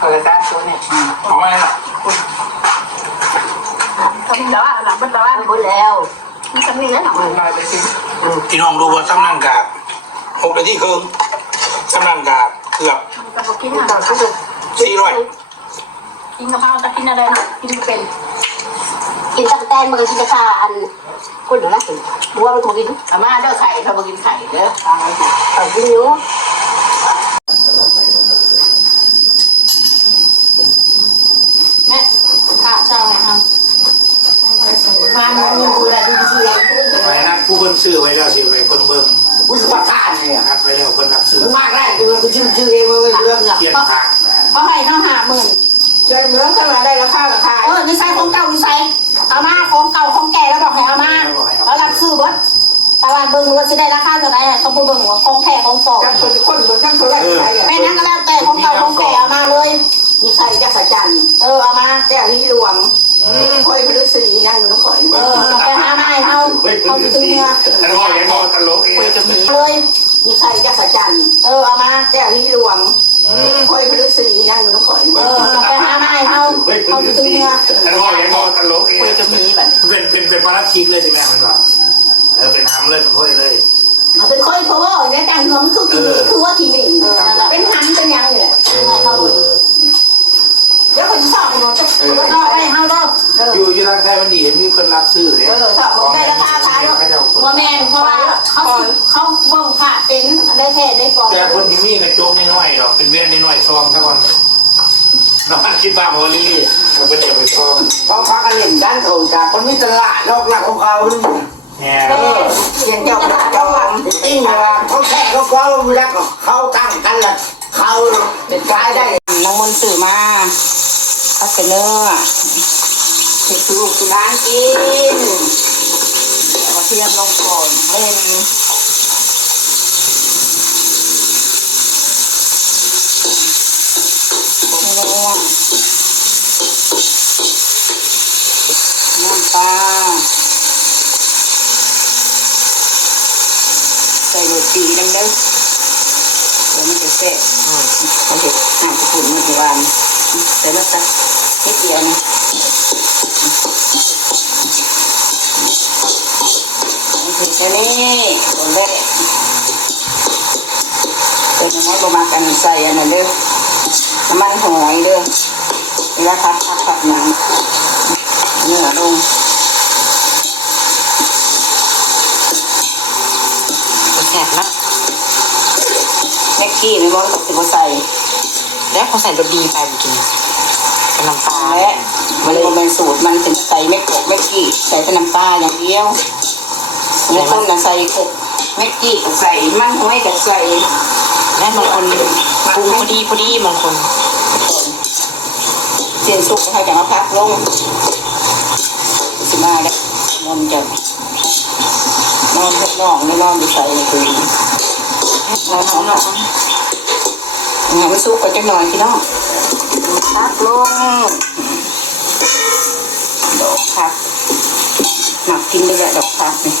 อะไรตาตัวเนี่ยของอะไรล่ะทำแล้วหลังเป็นแล้วพูดแล้วมันจะมีแล้วหรอมาไปสิพี่น้องดูว่าซ้ำนั่นกา6 นาทีครึ่งซ้ำนั่นกาเกือบกินอาหาร400กินกะเพราจะกินอะไรนะกินเป็นกินตั้งแต่มือที่จะฆ่าอันคนหรือละสิบัวมันถูกกินอาม่าเด้อไข่เขาบอกกินไข่เด้อเอากินอยู่แม่ข้าวเจ้าไงครับมาเงินกูได้ดูดีไว้นะผู้คนซื้อไว้แล้วสิไว้คนเบิ่งผู้สมัครท่านเนี่ยครับไว้แล้วคนรับซื้อมากแรกคือกูชื่อเองเลยเรื่องเขียนผักเขาให้50,000ใจเมืองขนาดได้ราคาราคานี่ใส่ของเก่านี่ใส่เอามาของเก่าของแก่แล้วบอกให้เอามาแล้วรับซื้อเบิดแต่ว่าเบิ่งว่าสิได้ราคาเท่าไหร่เขาบ่เบิ่งว่าของแท้ของปลอมคนเบิ่งกันเท่าไหร่แม่นั้นก็แล้วแต่ของเก่าของแก่เอามาเลยนี่ใส่จักรจันทร์เอามาแก้วที่หลวงคอยพฤษีนั่งอยู่น้ำข่อยไปหาไม้เขาจะซื้ออันนี้ยังมองตลกคุยจะมีเลยนี่ใส่จักรจันทร์เอามาแก้วที่หลวงคอยพฤษีนั่งอยู่น้ำข่อยไปหาไม้เขาจะซื้ออันนี้ยังมองตลกคุยจะมีแบบเป็นพระราชิกเลยใช่ไหมมันว่าเป็นทำเลยเป็นค่อยเลยเป็นค่อยเพราะว่าเนี่ยการเขาคือกินคือว่ากินเองเป็นหันเป็นยังเนี่ยเขาเดี๋ยวคนสอบเนาะจะก็ไปเฮาเนาะอยู่ทางไทยมันดีมีคนรับซื้อเนี่ยสอบได้ราคาขายเนาะว่าแม่เพราะว่าเขาเบิ่งผ่าเป็นได้แท้ได้ก่อนแต่คนที่มีกระจกน้อยๆหรอกเป็นเวียนน้อยๆซองซะก่อนน้องคิดว่าโมลี่เขาเป็นเด็กไปซองเขาพักกันเล่นด้านโถจากคนมีตลาดนอกหลักของเขาอย่างเจ้าเจ้าจริงเหรอเขาแค่เขาไม่รักเขาตั้งกันละเขาเป็นกายได้น้ำมันสื่อมาเขาเสนอเผ็ดลูกสุนัขกินกระเทียมลงก่อนเล่นน้ำปลาใส่โรตีดังเด้อเดี๋ยวมันจะแซ่บเขาเห็ดห่างจะฝุ่นมันจะวานใส่แล้วสักนิดเดียวนะนี่คือแค่นี้ตัวแรกเป็นน้อยประมาณกันใส่อันนั้นเด้อน้ำมันหอยเด้อเวลาพักหนังเนื้อลงแซ่บนะแม็กกี้ไม่บอกติดว่าใส่แล้วเขาใส่รสดีไปกินกับน้ำปลาและมันเป็นสูตรมันถึงใส่แม็กกี้ใส่แต่น้ำปลาอย่างเดียวแล้วต้นน่ะใส่แม็กกี้ใส่มันห้อยกับใส่และบางคนปรุงพอดีบางคนเสียนสุกเขาจะเอาพักลงสิมาแล้วนอนจะนอนพักน้องไม่นอนอยู่ใส่คือนอนท้องหนองงานมันสุกก็จะหน่อยพี่น้องพักลงดอกพักหมักกินด้วยดอกพักนี่